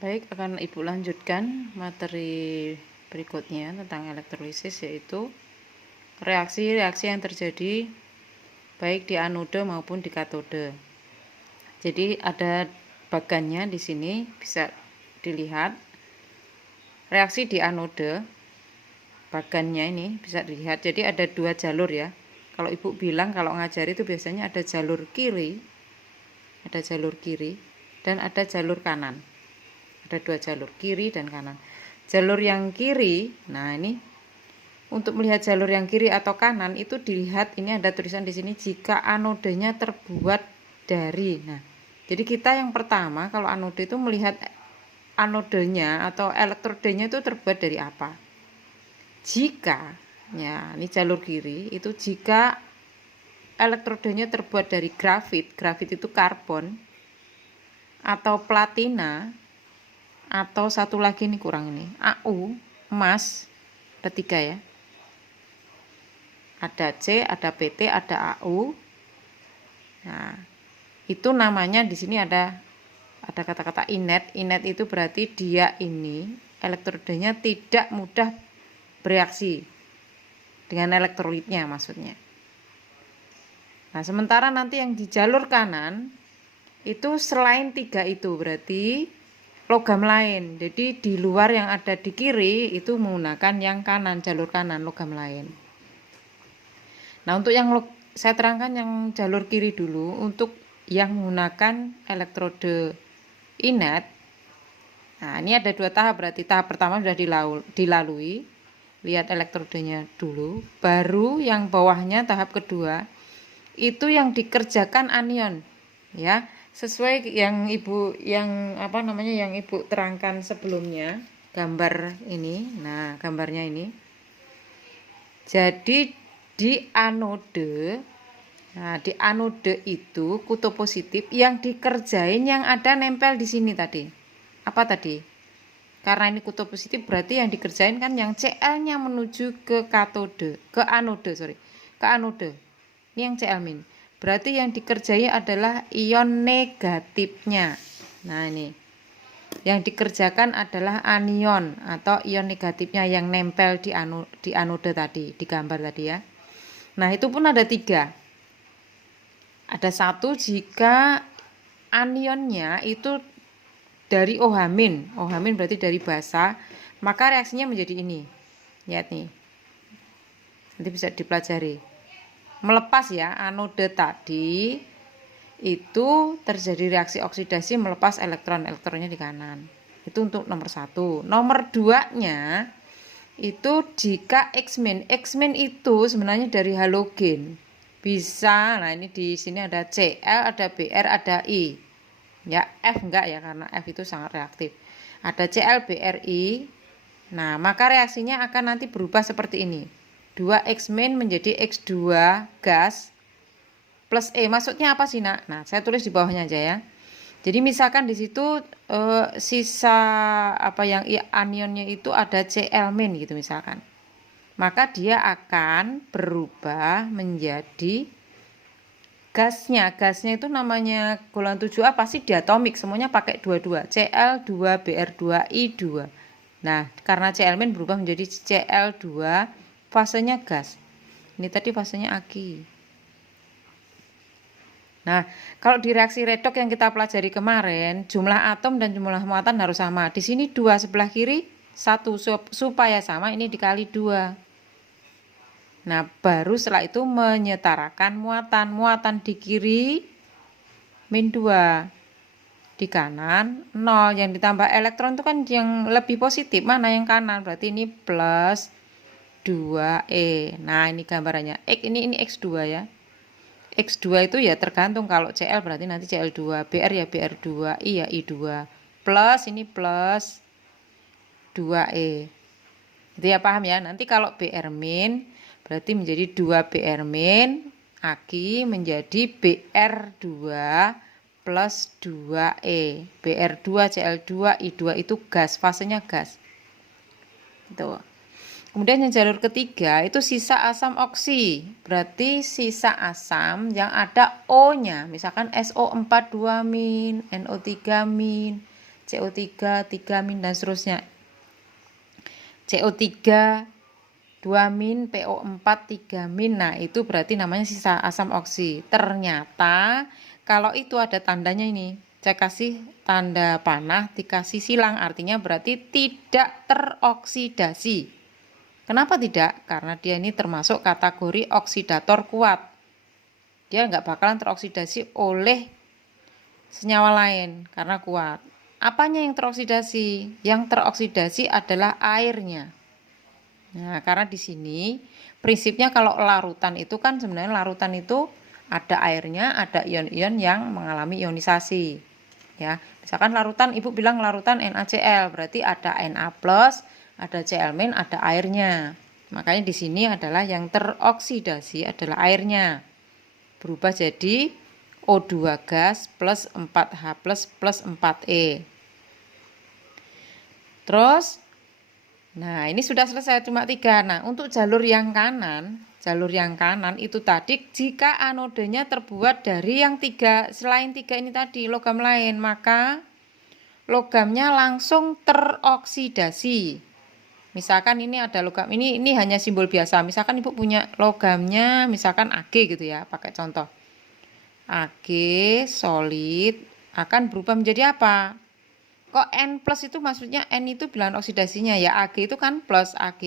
Baik, akan Ibu lanjutkan materi berikutnya tentang elektrolisis, yaitu reaksi-reaksi yang terjadi baik di anode maupun di katode. Jadi ada bagannya di sini bisa dilihat. Reaksi di anode, bagannya ini bisa dilihat. Jadi ada dua jalur ya. Kalau Ibu bilang kalau ngajari itu biasanya ada jalur kiri, dan ada jalur kanan. Ada dua jalur, kiri dan kanan. Jalur yang kiri, nah ini untuk melihat jalur yang kiri atau kanan itu dilihat, ini ada tulisan di sini, jika anodenya terbuat dari. Nah, jadi kita yang pertama kalau anode itu melihat anodenya atau elektrodenya itu terbuat dari apa. Jika, ya ini jalur kiri, itu jika elektrodenya terbuat dari grafit, grafit itu karbon, atau platina, atau satu lagi ini kurang ini, AU, emas, ada 3 ya. Ada C, ada PT, ada AU. Nah, itu namanya di sini ada kata-kata inet. Inet itu berarti dia ini elektrodenya tidak mudah bereaksi dengan elektrolitnya maksudnya. Nah, sementara nanti yang di jalur kanan itu selain 3 itu berarti logam lain. Jadi di luar yang ada di kiri itu menggunakan yang kanan, jalur kanan, logam lain. Nah, untuk yang saya terangkan yang jalur kiri dulu. Untuk yang menggunakan elektrode inet, nah ini ada 2 tahap, berarti tahap pertama sudah dilalui, lihat elektrodenya dulu, baru yang bawahnya tahap kedua itu yang dikerjakan anion ya, sesuai yang Ibu yang Ibu terangkan sebelumnya, gambar ini. Nah, gambarnya ini. Jadi di anode, nah di anode itu kutub positif yang dikerjain yang ada nempel di sini tadi. Apa tadi? Karena ini kutub positif berarti yang dikerjain kan yang Cl-nya menuju ke katode, ke anode. Ini yang Cl-. Berarti yang dikerjai adalah ion negatifnya. Nah, ini. Yang dikerjakan adalah anion atau ion negatifnya yang nempel di anode tadi, di gambar tadi ya. Nah, itu pun ada 3. Ada 1 jika anionnya itu dari OH-. OH- berarti dari basa, maka reaksinya menjadi ini. Lihat nih. Nanti bisa dipelajari. Melepas ya, anode tadi itu terjadi reaksi oksidasi melepas elektronnya di kanan. Itu untuk nomor 1. Nomor 2-nya itu jika X-. X- itu sebenarnya dari halogen. Bisa, nah ini di sini ada Cl, ada Br, ada I. Ya, F enggak ya, karena F itu sangat reaktif. Ada Cl, Bri. Nah, maka reaksinya akan nanti berubah seperti ini. 2 X- menjadi X2 gas plus E. Maksudnya apa sih, Nak? Nah, saya tulis di bawahnya aja ya. Jadi misalkan di situ sisa yang anionnya itu ada Cl- gitu misalkan. Maka dia akan berubah menjadi gasnya. Gasnya itu namanya golongan 7A, pasti diatomik, semuanya pakai 22. Cl 2, Br 2, I 2. Nah, karena Cl- berubah menjadi Cl2, fasenya gas. Ini tadi fasenya aki. Nah, kalau di reaksi redoks yang kita pelajari kemarin, jumlah atom dan jumlah muatan harus sama. Di sini 2 sebelah kiri, 1 supaya sama, ini dikali 2. Nah, baru setelah itu menyetarakan muatan. Muatan di kiri min 2. Di kanan 0. Yang ditambah elektron itu kan yang lebih positif. Mana yang kanan? Berarti ini plus 2E. Nah, ini gambarannya. Ini X2 ya. X2 itu ya tergantung, kalau Cl berarti nanti Cl2, Br ya Br2, I ya I2. Plus ini plus 2E. Itu ya, paham ya? Nanti kalau Br- berarti menjadi 2 Br- aki menjadi Br2 plus 2E. Br2 Cl2 I2 itu gas, fasenya gas. Itu. Kemudian yang jalur ketiga itu sisa asam oksi. Berarti sisa asam yang ada O-nya. Misalkan SO42-, NO3-, CO3, 3- dan seterusnya. CO3 2-, PO4 3-. Nah, itu berarti namanya sisa asam oksi. Ternyata kalau itu ada tandanya ini. Saya kasih tanda panah, dikasih silang, artinya berarti tidak teroksidasi. Kenapa tidak? Karena dia ini termasuk kategori oksidator kuat. Dia nggak bakalan teroksidasi oleh senyawa lain karena kuat. Apanya yang teroksidasi? Yang teroksidasi adalah airnya. Nah, karena di sini prinsipnya kalau larutan itu kan sebenarnya larutan itu ada airnya, ada ion-ion yang mengalami ionisasi. Ya, misalkan larutan, Ibu bilang larutan NaCl, berarti ada Na+, ada Cl-, ada airnya. Makanya di sini adalah yang teroksidasi adalah airnya. Berubah jadi O2 gas plus 4H plus 4E. Terus, nah ini sudah selesai cuma 3. Nah untuk jalur yang kanan itu tadi jika anodenya terbuat dari yang 3, selain 3 ini tadi logam lain, maka logamnya langsung teroksidasi. Misalkan ini ada logam, ini hanya simbol biasa. Misalkan Ibu punya logamnya misalkan Ag gitu ya, pakai contoh. Ag solid akan berubah menjadi apa? Kok N plus itu maksudnya N itu bilangan oksidasinya ya, Ag itu kan plus, Ag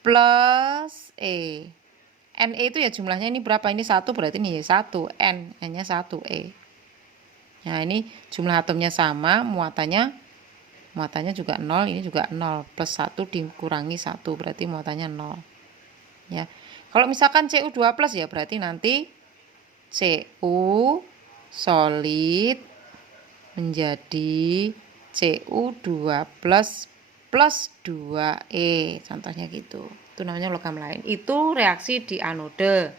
plus E. Ne itu ya jumlahnya ini berapa? Ini 1 berarti ini ya 1, N hanya 1 E. Nah ini jumlah atomnya sama, muatannya juga 0, ini juga 0, plus 1 dikurangi 1 berarti muatannya 0. Ya. Kalau misalkan Cu2+ ya berarti nanti Cu solid menjadi Cu2+ plus 2E, contohnya gitu. Itu namanya logam lain. Itu reaksi di anode.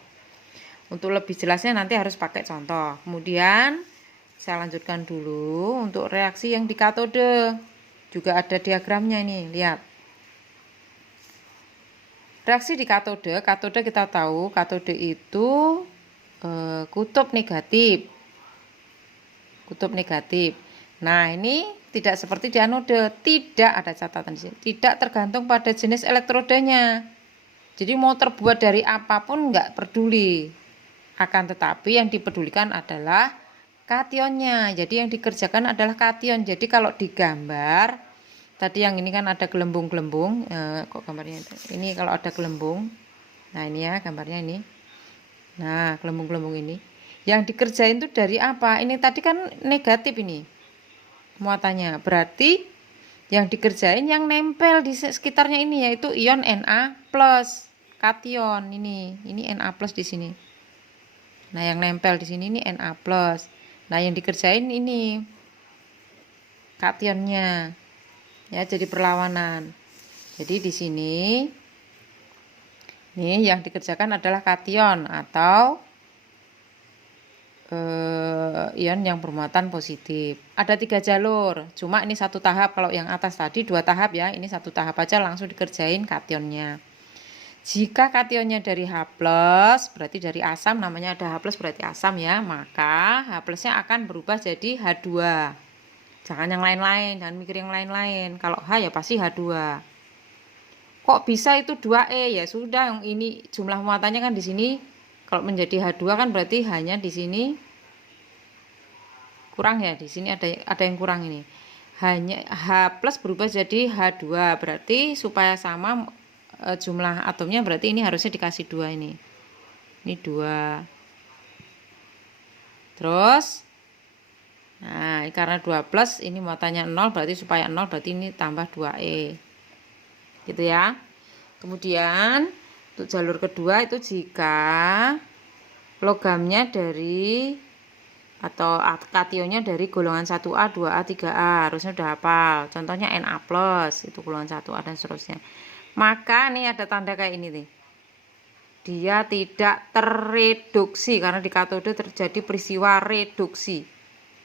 Untuk lebih jelasnya nanti harus pakai contoh. Kemudian saya lanjutkan dulu untuk reaksi yang di katode. Juga ada diagramnya ini, lihat. Reaksi di katode kita tahu katode itu kutub negatif. Kutub negatif. Nah, ini tidak seperti di anode, tidak ada catatan di sini. Tidak tergantung pada jenis elektrodanya. Jadi mau terbuat dari apapun enggak peduli. Akan tetapi yang dipedulikan adalah kationnya. Jadi yang dikerjakan adalah kation. Jadi kalau digambar, tadi yang ini kan ada gelembung-gelembung. Kok gambarnya ini kalau ada gelembung. Nah, ini ya gambarnya ini. Nah, gelembung-gelembung ini. Yang dikerjain itu dari apa? Ini tadi kan negatif ini muatannya. Berarti yang dikerjain yang nempel di sekitarnya ini yaitu ion Na+, kation ini. Ini Na+ di sini. Nah, yang nempel di sini ini Na+. Nah, yang dikerjain ini kationnya. Ya, jadi perlawanan. Jadi di sini nih yang dikerjakan adalah kation atau ion yang bermuatan positif. Ada 3 jalur, cuma ini 1 tahap. Kalau yang atas tadi 2 tahap ya, ini 1 tahap aja langsung dikerjain kationnya. Jika kationnya dari H+, berarti dari asam, namanya ada H+, berarti asam ya, maka H+-nya akan berubah jadi H2. Jangan yang lain-lain, jangan mikir yang lain-lain. Kalau H ya pasti H2. Kok bisa itu 2E? Ya sudah, yang ini jumlah muatannya kan di sini. Kalau menjadi H2 kan berarti hanya di sini kurang ya, di sini ada yang kurang ini. Hanya H+ berubah jadi H2, berarti supaya sama jumlah atomnya berarti ini harusnya dikasih 2 ini. Ini 2. Terus nah, karena 2+ ini muatannya 0 berarti supaya 0 berarti ini tambah 2E. Gitu ya. Kemudian untuk jalur kedua itu jika logamnya dari atau kationnya dari golongan 1A, 2A, 3A, harusnya udah hafal. Contohnya Na+, itu golongan 1A dan seterusnya. Maka nih ada tanda kayak ini nih. Dia tidak terreduksi karena di katode terjadi peristiwa reduksi.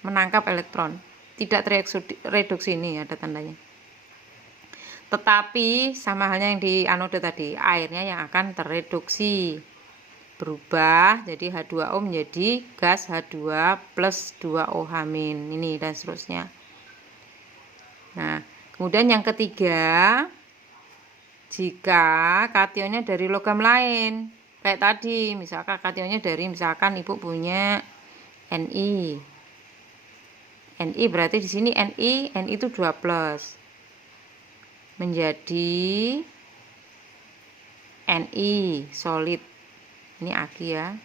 Menangkap elektron. Tidak terreduksi, ini ada tandanya. Tetapi sama halnya yang di anode tadi, airnya yang akan terreduksi. berubah jadi H2O menjadi gas H2 plus 2OH-. Ini dan seterusnya. Nah, kemudian yang ketiga, jika kationnya dari logam lain, kayak tadi, misalkan kationnya dari, misalkan ibu punya Ni. Ni berarti di sini Ni itu 2 plus. Menjadi Ni solid. Ini aki ya.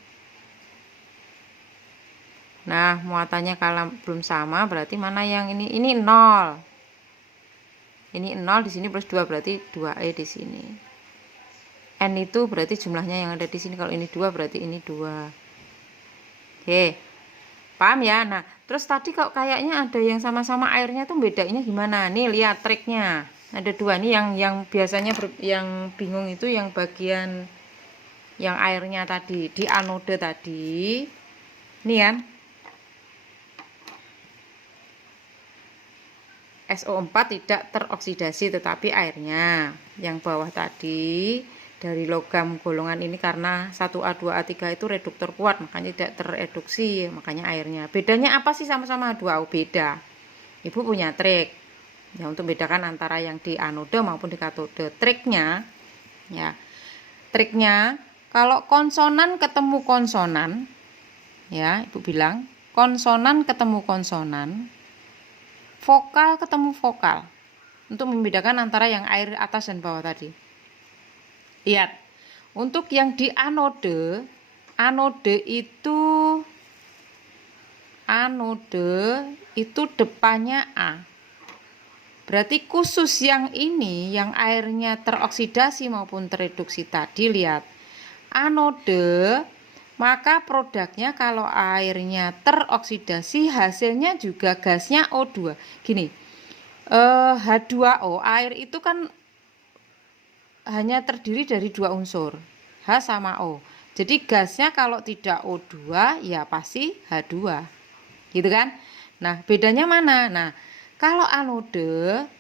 Nah, muatannya kalau belum sama berarti mana yang ini? Ini 0. Ini 0 di sini plus 2 berarti 2E di sini. N itu berarti jumlahnya yang ada di sini. Kalau ini 2 berarti ini 2. Oke. Paham ya? Nah, terus tadi kok kayaknya ada yang sama-sama airnya tuh bedanya gimana? Nih lihat triknya. Ada 2 nih yang biasanya yang bingung itu yang bagian yang airnya tadi di anode tadi. Nih kan? SO4 tidak teroksidasi tetapi airnya yang bawah tadi dari logam golongan ini karena 1A2A3 itu reduktor kuat makanya tidak tereduksi, makanya airnya. Bedanya apa sih sama-sama H2O? Beda. Ibu punya trik ya untuk bedakan antara yang di anode maupun di katode. Triknya ya. Triknya kalau konsonan ketemu konsonan ya, Ibu bilang konsonan ketemu konsonan, vokal ketemu vokal untuk membedakan antara yang air atas dan bawah tadi. Lihat, untuk yang di anode itu depannya A. Berarti khusus yang ini yang airnya teroksidasi maupun tereduksi tadi, lihat. Anode, maka produknya kalau airnya teroksidasi hasilnya juga gasnya O2. Gini, H2O air itu kan hanya terdiri dari 2 unsur, H sama O. Jadi gasnya kalau tidak O2 ya pasti H2. Gitu kan? Nah, bedanya mana? Nah, kalau anode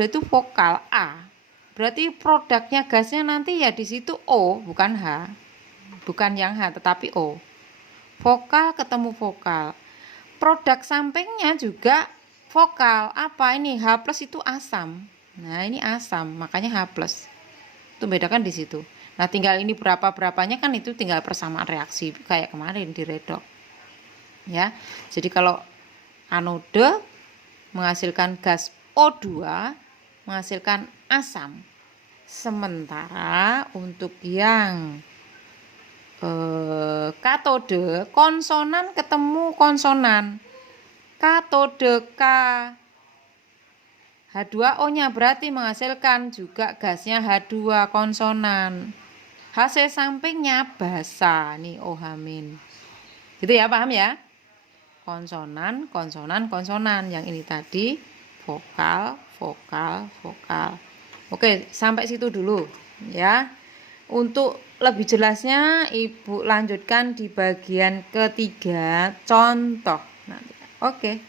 itu vokal A. Berarti produknya gasnya nanti ya di situ O, bukan H. Bukan yang H tetapi O. Vokal ketemu vokal. Produk sampingnya juga vokal. Apa ini? H plus itu asam. Nah, ini asam, makanya H plus. Itu bedakan di situ. Nah, tinggal ini berapa-berapanya kan itu tinggal persamaan reaksi kayak kemarin di redox. Ya. Jadi kalau anode menghasilkan gas O2 menghasilkan asam. Sementara untuk yang katode, konsonan ketemu konsonan. Katode K H2O-nya berarti menghasilkan juga gasnya H2 konsonan. Hasil sampingnya basa nih OH-. Gitu ya, paham ya? Konsonan, konsonan, konsonan. Yang ini tadi vokal, vokal, vokal. Oke, sampai situ dulu ya. Untuk lebih jelasnya Ibu lanjutkan di bagian ketiga contoh nanti. Oke.